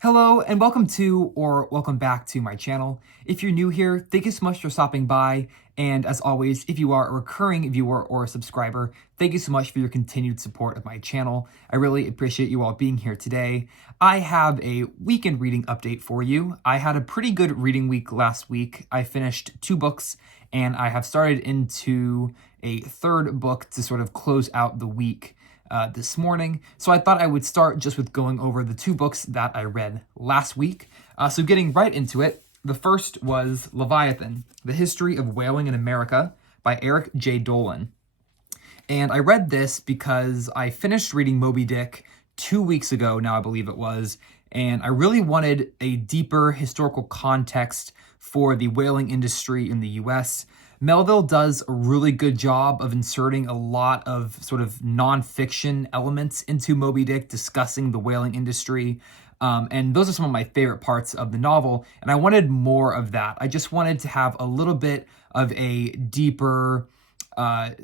Hello and welcome to or welcome back to my channel. If you're new here, thank you so much for stopping by. And as always, if you are a recurring viewer or a subscriber, thank you so much for your continued support of my channel. I really appreciate you all being here today. I have a weekend reading update for you. I had a pretty good reading week last week. I finished 2 books and I have started into a 3rd book to sort of close out the week this morning. So I thought I would start just with going over the 2 books that I read last week. So getting right into it, the first was Leviathan, The History of Whaling in America by Eric J. Dolin. And I read this because I finished reading Moby Dick 2 weeks ago now, I believe it was, and I really wanted a deeper historical context for the whaling industry in the US. Melville does a really good job of inserting a lot of sort of nonfiction elements into Moby Dick, discussing the whaling industry. And those are some of my favorite parts of the novel. And I wanted more of that. I just wanted to have a little bit of a deeper, a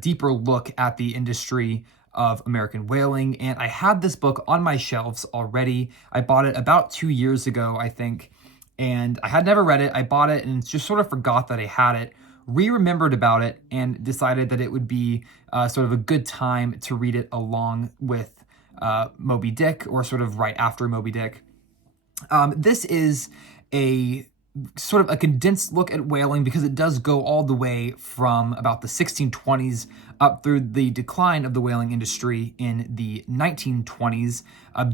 deeper look at the industry of American whaling. And I had this book on my shelves already. I bought it about 2 years ago, I think. And I had never read it. I bought it and just sort of forgot that I had it, remembered about it, and decided that it would be sort of a good time to read it along with Moby Dick, or sort of right after Moby Dick. This is a sort of a condensed look at whaling because it does go all the way from about the 1620s up through the decline of the whaling industry in the 1920s,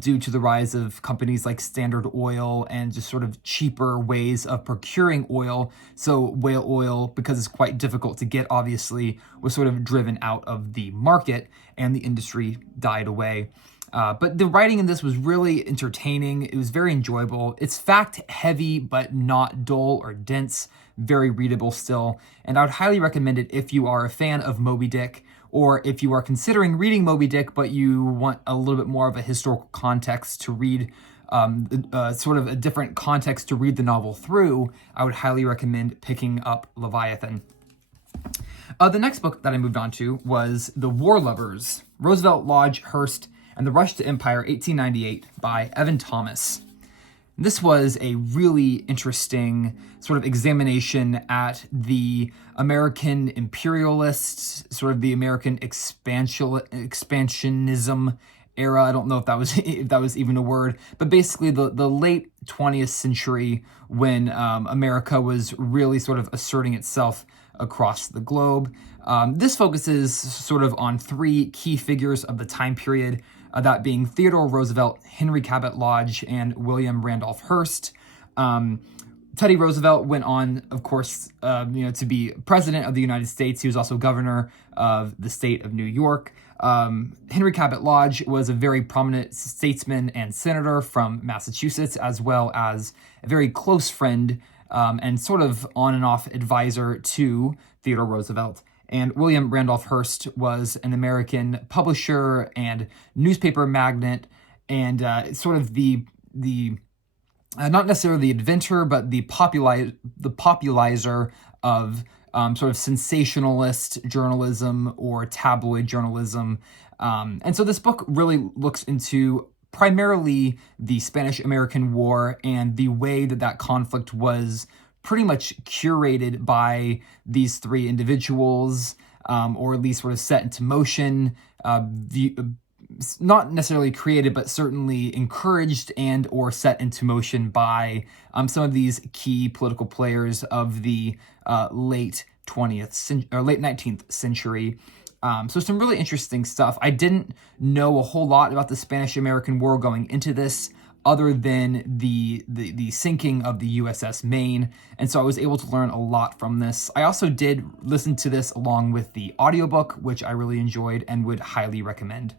due to the rise of companies like Standard Oil and just sort of cheaper ways of procuring oil. So whale oil, because it's quite difficult to get, obviously, was sort of driven out of the market and the industry died away. But the writing in this was really entertaining. It was very enjoyable. It's fact-heavy, but not dull or dense. Very readable still. And I would highly recommend it if you are a fan of Moby Dick, or if you are considering reading Moby Dick, but you want a little bit more of a historical context to read, sort of a different context to read the novel through. I would highly recommend picking up Leviathan. The next book that I moved on to was The War Lovers, Roosevelt, Lodge, Hearst, and the Rush to Empire, 1898, by Evan Thomas. This was a really interesting sort of examination at the American imperialist, sort of the American expansionism era. I don't know if that was even a word, but basically the late 20th century, when America was really sort of asserting itself across the globe. This focuses sort of on 3 key figures of the time period, that being Theodore Roosevelt, Henry Cabot Lodge, and William Randolph Hearst. Teddy Roosevelt went on, of course, to be president of the United States. He was also governor of the state of New York. Henry Cabot Lodge was a very prominent statesman and senator from Massachusetts, as well as a very close friend and sort of on and off advisor to Theodore Roosevelt. And William Randolph Hearst was an American publisher and newspaper magnate, and sort of the not necessarily the inventor, but the popularizer of sort of sensationalist journalism or tabloid journalism. And so this book really looks into primarily the Spanish-American War and the way that conflict was pretty much curated by these 3 individuals, or at least sort of set into motion, not necessarily created, but certainly encouraged and or set into motion by some of these key political players of the late 19th century. So some really interesting stuff. I didn't know a whole lot about the Spanish-American War going into this, other than the sinking of the USS Maine, and so I was able to learn a lot from this. I also did listen to this along with the audiobook, which I really enjoyed and would highly recommend.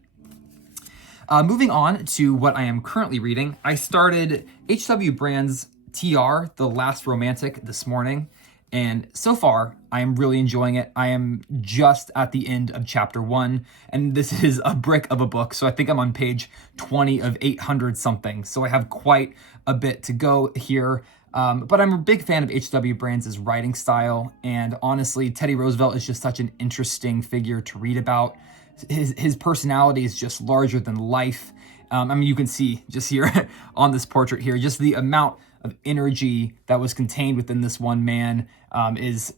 Moving on to what I am currently reading, I started H.W. Brand's TR, The Last Romantic, this morning, and so far, I am really enjoying it. I am just at the end of chapter 1, and this is a brick of a book, so I think I'm on page 20 of 800 something, so I have quite a bit to go here. But I'm a big fan of H.W. Brand's writing style, and honestly, Teddy Roosevelt is just such an interesting figure to read about. His personality is just larger than life, I mean, you can see just here on this portrait here, just the amount of energy that was contained within this one man is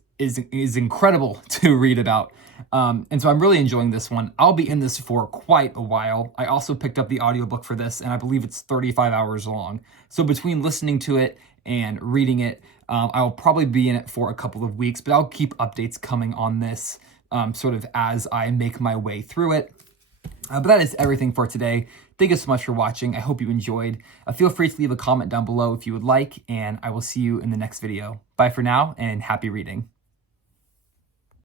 incredible to read about. And so I'm really enjoying this one. I'll be in this for quite a while. I also picked up the audiobook for this, and I believe it's 35 hours long. So between listening to it and reading it, I'll probably be in it for a couple of weeks, but I'll keep updates coming on this sort of as I make my way through it. But that is everything for today. Thank you so much for watching. I hope you enjoyed. Feel free to leave a comment down below if you would like, and I will see you in the next video. Bye for now, and happy reading.